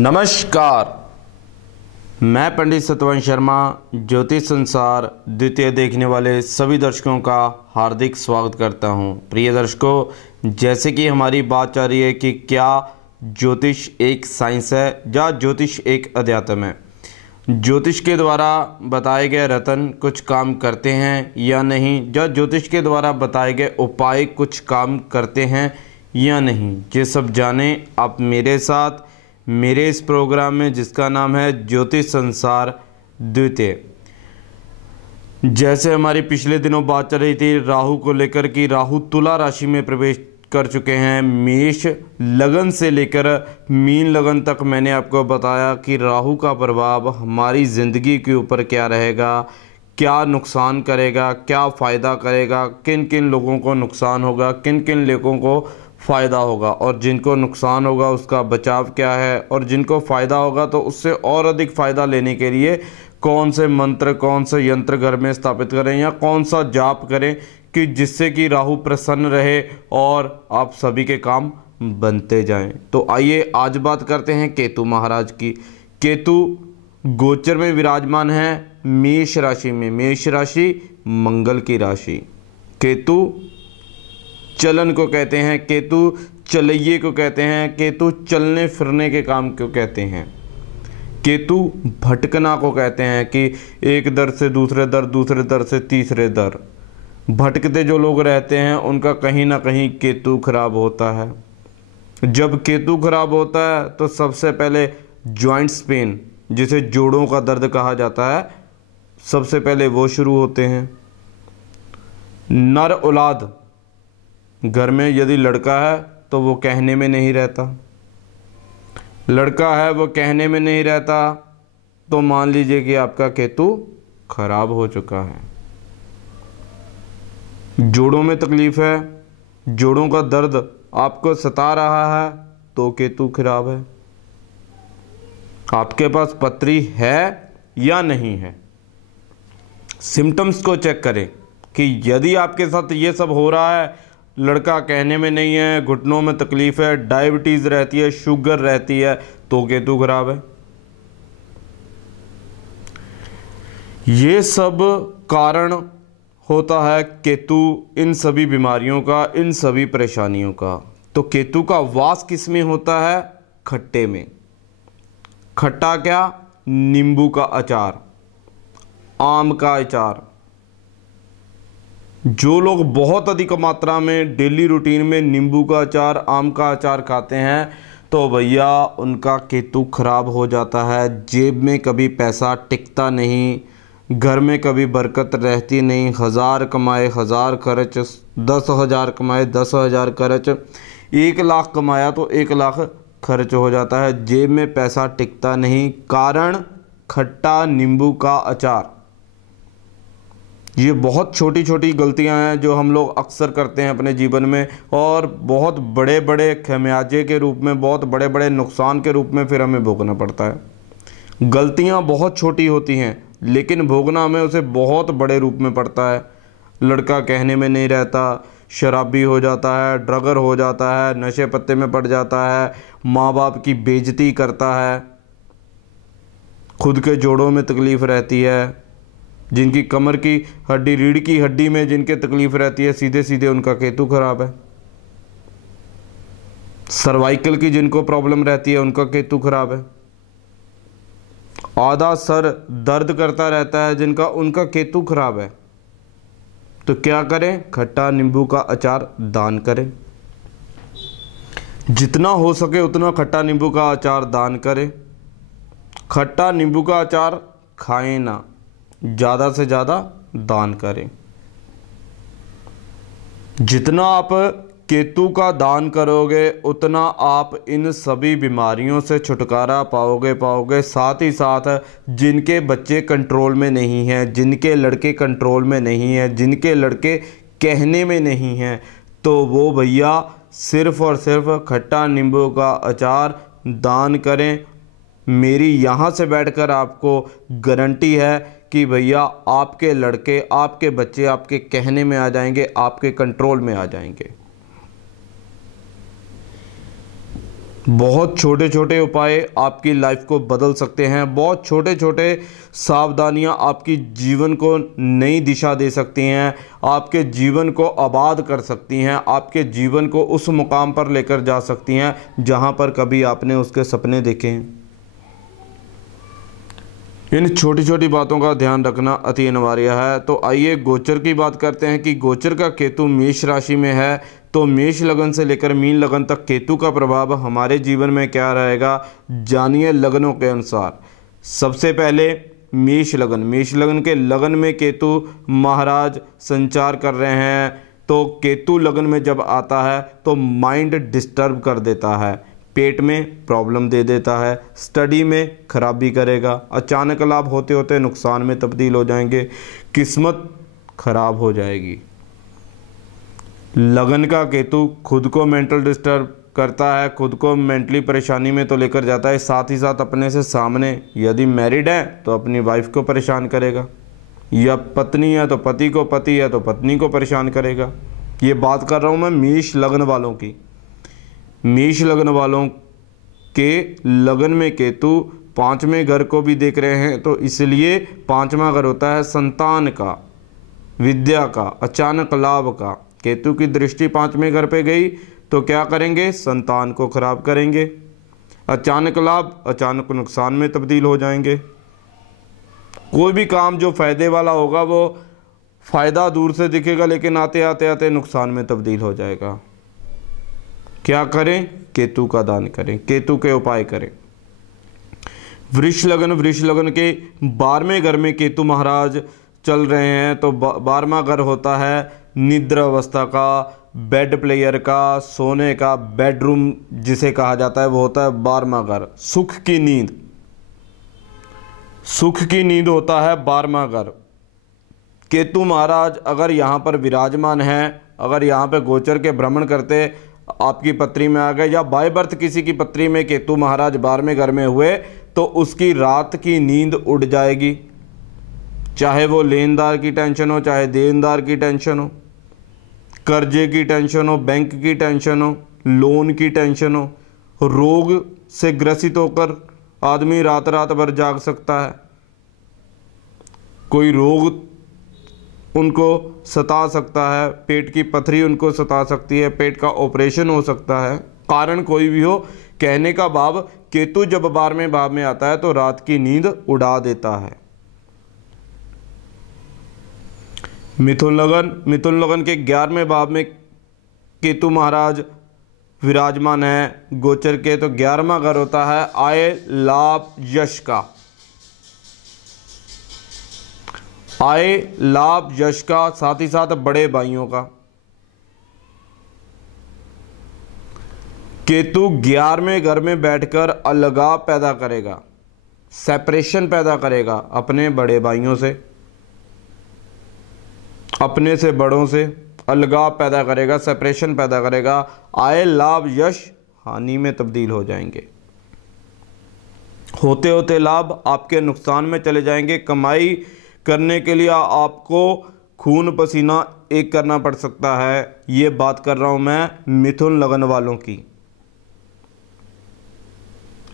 नमस्कार, मैं पंडित सतवंश शर्मा ज्योतिष संसार द्वितीय देखने वाले सभी दर्शकों का हार्दिक स्वागत करता हूं। प्रिय दर्शकों, जैसे कि हमारी बात चल रही है कि क्या ज्योतिष एक साइंस है या ज्योतिष एक अध्यात्म है। ज्योतिष के द्वारा बताए गए रत्न कुछ काम करते हैं या नहीं, या ज्योतिष के द्वारा बताए गए उपाय कुछ काम करते हैं या नहीं, ये सब जाने आप मेरे साथ मेरे इस प्रोग्राम में, जिसका नाम है ज्योतिष संसार द्वितीय। जैसे हमारी पिछले दिनों बात चल रही थी राहु को लेकर कि राहु तुला राशि में प्रवेश कर चुके हैं। मेष लगन से लेकर मीन लगन तक मैंने आपको बताया कि राहु का प्रभाव हमारी ज़िंदगी के ऊपर क्या रहेगा, क्या नुकसान करेगा, क्या फ़ायदा करेगा, किन किन लोगों को नुकसान होगा, किन किन लोगों को फ़ायदा होगा, और जिनको नुकसान होगा उसका बचाव क्या है, और जिनको फ़ायदा होगा तो उससे और अधिक फ़ायदा लेने के लिए कौन से मंत्र, कौन से यंत्र घर में स्थापित करें या कौन सा जाप करें कि जिससे कि राहु प्रसन्न रहे और आप सभी के काम बनते जाएं। तो आइए आज बात करते हैं केतु महाराज की। केतु गोचर में विराजमान है मेष राशि में। मेष राशि मंगल की राशि। केतु चलन को कहते हैं, केतु चलइये को कहते हैं, केतु चलने फिरने के काम को कहते हैं, केतु भटकना को कहते हैं कि एक दर से दूसरे दर, दूसरे दर से तीसरे दर भटकते जो लोग रहते हैं उनका कहीं ना कहीं केतु खराब होता है। जब केतु खराब होता है तो सबसे पहले जॉइंट्स पेन, जिसे जोड़ों का दर्द कहा जाता है, सबसे पहले वो शुरू होते हैं। नर औलाद, घर में यदि लड़का है तो वो कहने में नहीं रहता, लड़का है वो कहने में नहीं रहता, तो मान लीजिए कि आपका केतु खराब हो चुका है। जोड़ों में तकलीफ है, जोड़ों का दर्द आपको सता रहा है, तो केतु खराब है। आपके पास पथरी है या नहीं है, सिम्टम्स को चेक करें कि यदि आपके साथ ये सब हो रहा है, लड़का कहने में नहीं है, घुटनों में तकलीफ है, डायबिटीज़ रहती है, शुगर रहती है, तो केतु खराब है। ये सब कारण होता है केतु इन सभी बीमारियों का, इन सभी परेशानियों का। तो केतु का वास किस में होता है? खट्टे में। खट्टा क्या? नींबू का अचार, आम का अचार। जो लोग बहुत अधिक मात्रा में डेली रूटीन में नींबू का अचार, आम का अचार खाते हैं, तो भैया उनका केतु खराब हो जाता है। जेब में कभी पैसा टिकता नहीं, घर में कभी बरकत रहती नहीं। 1000 कमाए 1000 खर्च, 10,000 कमाए 10,000 खर्च, 1 लाख कमाया तो 1 लाख खर्च हो जाता है। जेब में पैसा टिकता नहीं, कारण खट्टा नींबू का अचार। ये बहुत छोटी छोटी गलतियां हैं जो हम लोग अक्सर करते हैं अपने जीवन में, और बहुत बड़े बड़े खमियाजे के रूप में, बहुत बड़े बड़े नुकसान के रूप में फिर हमें भोगना पड़ता है। गलतियां बहुत छोटी होती हैं लेकिन भोगना हमें उसे बहुत बड़े रूप में पड़ता है। लड़का कहने में नहीं रहता, शराबी हो जाता है, ड्रगर हो जाता है, नशे पत्ते में पड़ जाता है, माँ बाप की बेइज्जती करता है, खुद के जोड़ों में तकलीफ़ रहती है, जिनकी कमर की हड्डी, रीढ़ की हड्डी में जिनके तकलीफ रहती है, सीधे सीधे उनका केतु खराब है। सर्वाइकल की जिनको प्रॉब्लम रहती है उनका केतु खराब है। आधा सर दर्द करता रहता है जिनका, उनका केतु खराब है। तो क्या करें? खट्टा नींबू का अचार दान करें। जितना हो सके उतना खट्टा नींबू का अचार दान करें। खट्टा नींबू का अचार खाएं ना, ज़्यादा से ज़्यादा दान करें। जितना आप केतु का दान करोगे उतना आप इन सभी बीमारियों से छुटकारा पाओगे। साथ ही साथ जिनके बच्चे कंट्रोल में नहीं हैं, जिनके लड़के कंट्रोल में नहीं हैं, जिनके लड़के कहने में नहीं हैं, तो वो भैया सिर्फ़ और सिर्फ खट्टा नींबू का अचार दान करें। मेरी यहाँ से बैठकर आपको गारंटी है कि भैया आपके लड़के, आपके बच्चे आपके कहने में आ जाएंगे, आपके कंट्रोल में आ जाएंगे। बहुत छोटे छोटे उपाय आपकी लाइफ को बदल सकते हैं। बहुत छोटे छोटे सावधानियां आपकी जीवन को नई दिशा दे सकती हैं, आपके जीवन को आबाद कर सकती हैं, आपके जीवन को उस मुकाम पर लेकर जा सकती हैं जहां पर कभी आपने उसके सपने देखे हैं। इन छोटी छोटी बातों का ध्यान रखना अति अनिवार्य है। तो आइए गोचर की बात करते हैं कि गोचर का केतु मेष राशि में है, तो मेष लगन से लेकर मीन लगन तक केतु का प्रभाव हमारे जीवन में क्या रहेगा, जानिए लगनों के अनुसार। सबसे पहले मेष लगन के लगन में केतु महाराज संचार कर रहे हैं। तो केतु लगन में जब आता है तो माइंड डिस्टर्ब कर देता है, पेट में प्रॉब्लम दे देता है, स्टडी में खराबी करेगा, अचानक लाभ होते होते नुकसान में तब्दील हो जाएंगे, किस्मत खराब हो जाएगी। लगन का केतु खुद को मेंटल डिस्टर्ब करता है, खुद को मेंटली परेशानी में तो लेकर जाता है, साथ ही साथ अपने से सामने यदि मैरिड है तो अपनी वाइफ को परेशान करेगा, या पत्नी है तो पति को, पति है तो पत्नी को परेशान करेगा। ये बात कर रहा हूँ मैं मेष लगन वालों की। मेष लगन वालों के लगन में केतु पांचवें घर को भी देख रहे हैं, तो इसलिए पांचवा घर होता है संतान का, विद्या का, अचानक लाभ का। केतु की दृष्टि पांचवें घर पे गई तो क्या करेंगे, संतान को खराब करेंगे, अचानक लाभ अचानक नुकसान में तब्दील हो जाएंगे। कोई भी काम जो फायदे वाला होगा वो फायदा दूर से दिखेगा लेकिन आते आते आते नुकसान में तब्दील हो जाएगा। क्या करें, केतु का दान करें, केतु के उपाय करें। वृष लगन के 12वें घर में केतु महाराज चल रहे हैं, तो 12वां घर होता है निद्रा अवस्था का, बेड प्लेयर का, सोने का, बेडरूम जिसे कहा जाता है वो होता है 12वां घर। सुख की नींद होता है 12वां घर। केतु महाराज अगर यहाँ पर विराजमान है, अगर यहाँ पे गोचर के भ्रमण करते आपकी पत्री में आ गए, या बाय बर्थ किसी की पत्री में केतु महाराज 12वें घर में हुए, तो उसकी रात की नींद उड़ जाएगी। चाहे वो लेनदार की टेंशन हो, चाहे देनदार की टेंशन हो, कर्जे की टेंशन हो, बैंक की टेंशन हो, लोन की टेंशन हो, रोग से ग्रसित होकर आदमी रात रात भर जाग सकता है। कोई रोग उनको सता सकता है, पेट की पथरी उनको सता सकती है, पेट का ऑपरेशन हो सकता है, कारण कोई भी हो। कहने का भाव, केतु जब 12वें भाव में आता है तो रात की नींद उड़ा देता है। मिथुन लगन के 11वें भाव में केतु महाराज विराजमान है गोचर के, तो 11वां घर होता है आय लाभ यश का, आय लाभ यश का, साथ ही साथ बड़े भाइयों का। केतु 11वें घर में बैठकर अलगाव पैदा करेगा, सेपरेशन पैदा करेगा अपने बड़े भाइयों से, अपने से बड़ों से अलगाव पैदा करेगा, सेपरेशन पैदा करेगा। आय लाभ यश हानि में तब्दील हो जाएंगे, होते होते लाभ आपके नुकसान में चले जाएंगे। कमाई करने के लिए आपको खून पसीना एक करना पड़ सकता है। ये बात कर रहा हूं मैं मिथुन लगन वालों की।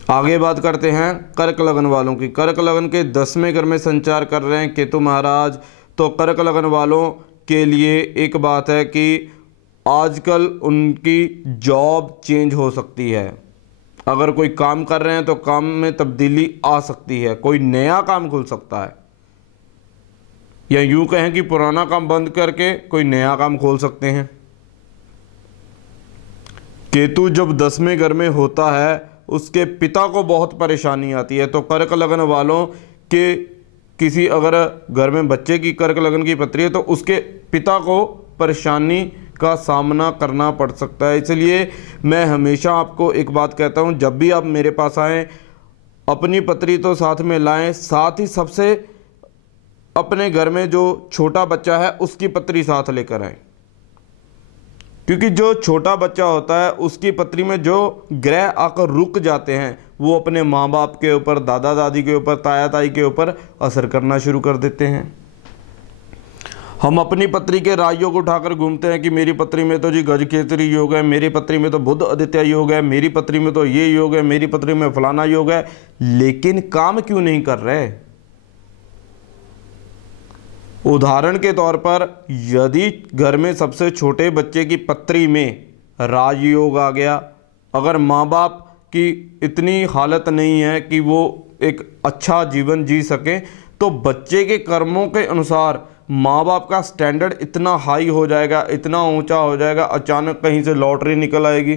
आगे बात करते हैं कर्क लगन वालों की। कर्क लगन के 10वें घर में संचार कर रहे हैं केतु महाराज, तो कर्क लगन वालों के लिए एक बात है कि आजकल उनकी जॉब चेंज हो सकती है। अगर कोई काम कर रहे हैं तो काम में तब्दीली आ सकती है, कोई नया काम खुल सकता है, या यूं कहें कि पुराना काम बंद करके कोई नया काम खोल सकते हैं। केतु जब 10वें घर में होता है उसके पिता को बहुत परेशानी आती है। तो कर्क लगन वालों के किसी अगर घर में बच्चे की कर्क लगन की पत्री है तो उसके पिता को परेशानी का सामना करना पड़ सकता है। इसलिए मैं हमेशा आपको एक बात कहता हूं, जब भी आप मेरे पास आएँ अपनी पत्री तो साथ में लाएं, साथ ही सबसे अपने घर में जो छोटा बच्चा है उसकी पत्री साथ लेकर आएं, क्योंकि जो छोटा बच्चा होता है उसकी पत्री में जो ग्रह आकर रुक जाते हैं वो अपने माँ बाप के ऊपर, दादा दादी के ऊपर, ताया ताई के ऊपर असर करना शुरू कर देते हैं। हम अपनी पत्री के राजयोग उठाकर घूमते हैं कि मेरी पत्री में तो जी गजकेसरी योग है, मेरी पत्री में तो बुध आदित्य योग है, मेरी पत्री में तो ये योग है, मेरी पत्री में फलाना योग है, लेकिन काम क्यों नहीं कर रहे। उदाहरण के तौर पर यदि घर में सबसे छोटे बच्चे की पत्री में राजयोग आ गया, अगर माँ बाप की इतनी हालत नहीं है कि वो एक अच्छा जीवन जी सकें, तो बच्चे के कर्मों के अनुसार माँ बाप का स्टैंडर्ड इतना हाई हो जाएगा, इतना ऊंचा हो जाएगा, अचानक कहीं से लॉटरी निकल आएगी,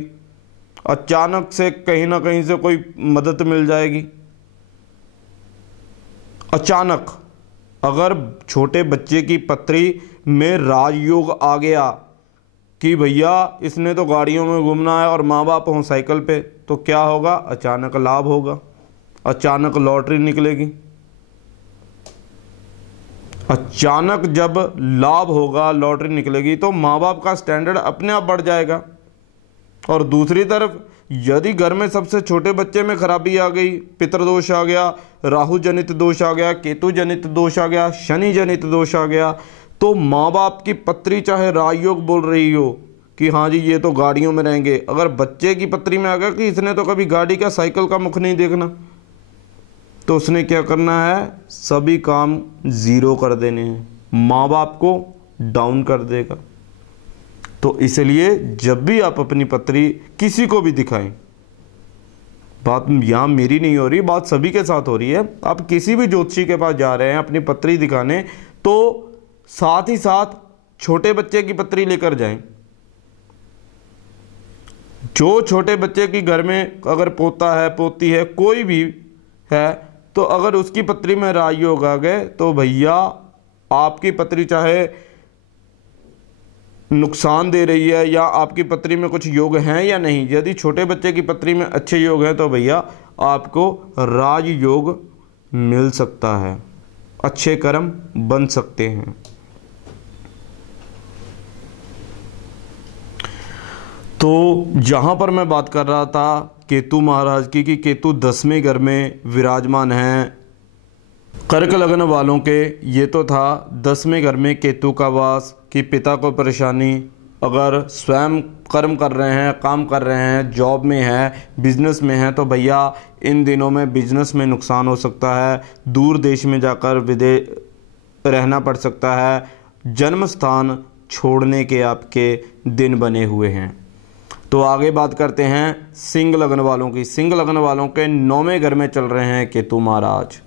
अचानक से कहीं ना कहीं से कोई मदद मिल जाएगी। अचानक अगर छोटे बच्चे की पत्री में राजयोग आ गया कि भैया इसने तो गाड़ियों में घूमना है और माँ बाप हों साइकिल पे, तो क्या होगा, अचानक लाभ होगा, अचानक लॉटरी निकलेगी। अचानक जब लाभ होगा, लॉटरी निकलेगी, तो माँ बाप का स्टैंडर्ड अपने आप बढ़ जाएगा। और दूसरी तरफ यदि घर में सबसे छोटे बच्चे में खराबी आ गई, पितृदोष आ गया, राहु जनित दोष आ गया, केतु जनित दोष आ गया, शनि जनित दोष आ गया, तो माँ बाप की पत्री चाहे राजयोग बोल रही हो कि हाँ जी ये तो गाड़ियों में रहेंगे, अगर बच्चे की पत्री में आ गया कि इसने तो कभी गाड़ी का साइकिल का मुख नहीं देखना, तो उसने क्या करना है, सभी काम ज़ीरो कर देने हैं, माँ बाप को डाउन कर देगा। तो इसलिए जब भी आप अपनी पत्री किसी को भी दिखाएं, बात यहाँ मेरी नहीं हो रही, बात सभी के साथ हो रही है, आप किसी भी ज्योतिषी के पास जा रहे हैं अपनी पत्री दिखाने, तो साथ ही साथ छोटे बच्चे की पत्री लेकर जाएं। जो छोटे बच्चे की घर में अगर पोता है, पोती है, कोई भी है, तो अगर उसकी पत्री में राजयोग आ गए, तो भैया आपकी पत्री चाहे नुकसान दे रही है या आपकी पत्री में कुछ योग हैं या नहीं, यदि छोटे बच्चे की पत्री में अच्छे योग हैं तो भैया आपको राजयोग मिल सकता है, अच्छे कर्म बन सकते हैं। तो जहाँ पर मैं बात कर रहा था केतु महाराज की कि केतु 10वें घर में विराजमान हैं कर्क लग्न वालों के, ये तो था 10वें घर में केतु का वास कि पिता को परेशानी, अगर स्वयं कर्म कर रहे हैं, काम कर रहे हैं, जॉब में है, बिजनेस में है, तो भैया इन दिनों में बिजनेस में नुकसान हो सकता है, दूर देश में जाकर विदेश रहना पड़ सकता है, जन्म स्थान छोड़ने के आपके दिन बने हुए हैं। तो आगे बात करते हैं सिंह लग्न वालों की। सिंह लग्न वालों के 9वें घर में चल रहे हैं केतु महाराज।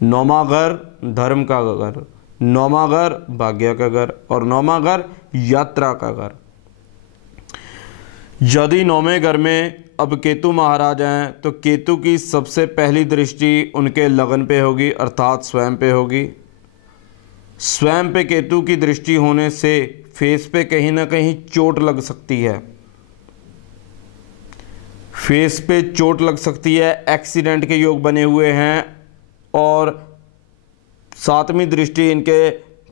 9वां घर धर्म का घर, 9वां घर भाग्य का घर और 9वां घर यात्रा का घर। यदि 9वें घर में अब केतु महाराज हैं, तो केतु की सबसे पहली दृष्टि उनके लगन पे होगी, अर्थात स्वयं पे होगी। स्वयं पे केतु की दृष्टि होने से फेस पे कहीं ना कहीं चोट लग सकती है, फेस पे चोट लग सकती है, एक्सीडेंट के योग बने हुए हैं। और 7वीं दृष्टि इनके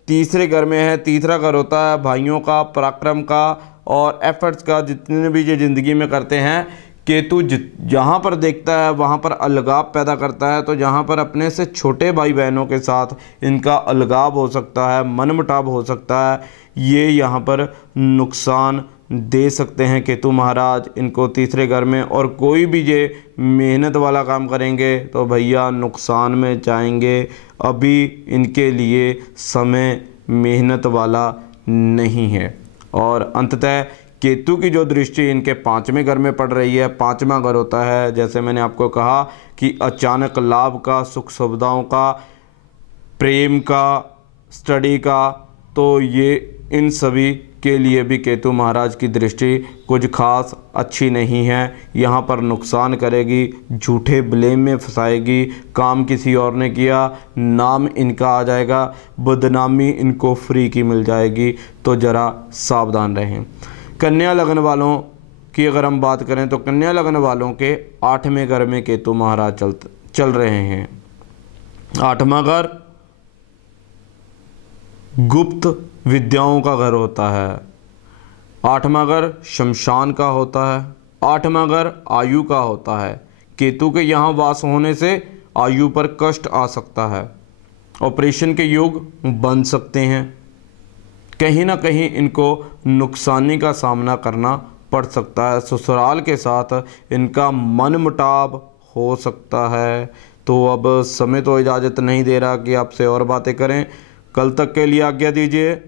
तीसरे घर में है। तीसरा घर होता है भाइयों का, पराक्रम का और एफर्ट्स का, जितने भी ये ज़िंदगी में करते हैं। केतु जहाँ पर देखता है वहाँ पर अलगाव पैदा करता है, तो जहाँ पर अपने से छोटे भाई बहनों के साथ इनका अलगाव हो सकता है, मनमुटाव हो सकता है, ये यहाँ पर नुकसान दे सकते हैं केतु महाराज इनको तीसरे घर में। और कोई भी ये मेहनत वाला काम करेंगे तो भैया नुकसान में जाएंगे। अभी इनके लिए समय मेहनत वाला नहीं है। और अंततः केतु की जो दृष्टि इनके 5वें घर में पड़ रही है, 5वां घर होता है, जैसे मैंने आपको कहा कि अचानक लाभ का, सुख सुविधाओं का, प्रेम का, स्टडी का, तो ये इन सभी के लिए भी केतु महाराज की दृष्टि कुछ खास अच्छी नहीं है। यहाँ पर नुकसान करेगी, झूठे ब्लेम में फंसाएगी, काम किसी और ने किया, नाम इनका आ जाएगा, बदनामी इनको फ्री की मिल जाएगी। तो ज़रा सावधान रहें। कन्या लग्न वालों की अगर हम बात करें तो कन्या लग्न वालों के 8वें घर में केतु महाराज चल रहे हैं। 8वां घर गुप्त विद्याओं का घर होता है, 8वां घर शमशान का होता है, 8वां घर आयु का होता है। केतु के यहाँ वास होने से आयु पर कष्ट आ सकता है, ऑपरेशन के योग बन सकते हैं। कहीं ना कहीं इनको नुकसानी का सामना करना पड़ सकता है। ससुराल के साथ इनका मनमुटाव हो सकता है। तो अब समय तो इजाज़त नहीं दे रहा कि आपसे और बातें करें। कल तक के लिए आज्ञा दीजिए।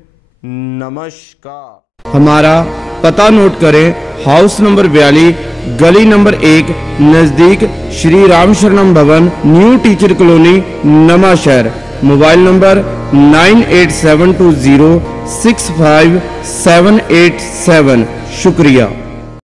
नमस्कार। हमारा पता नोट करें, हाउस नंबर 42, गली नंबर 1, नज़दीक श्री राम शरणम भवन, न्यू टीचर कॉलोनी, नवा शहर। Mobile number 9872065787। शुक्रिया।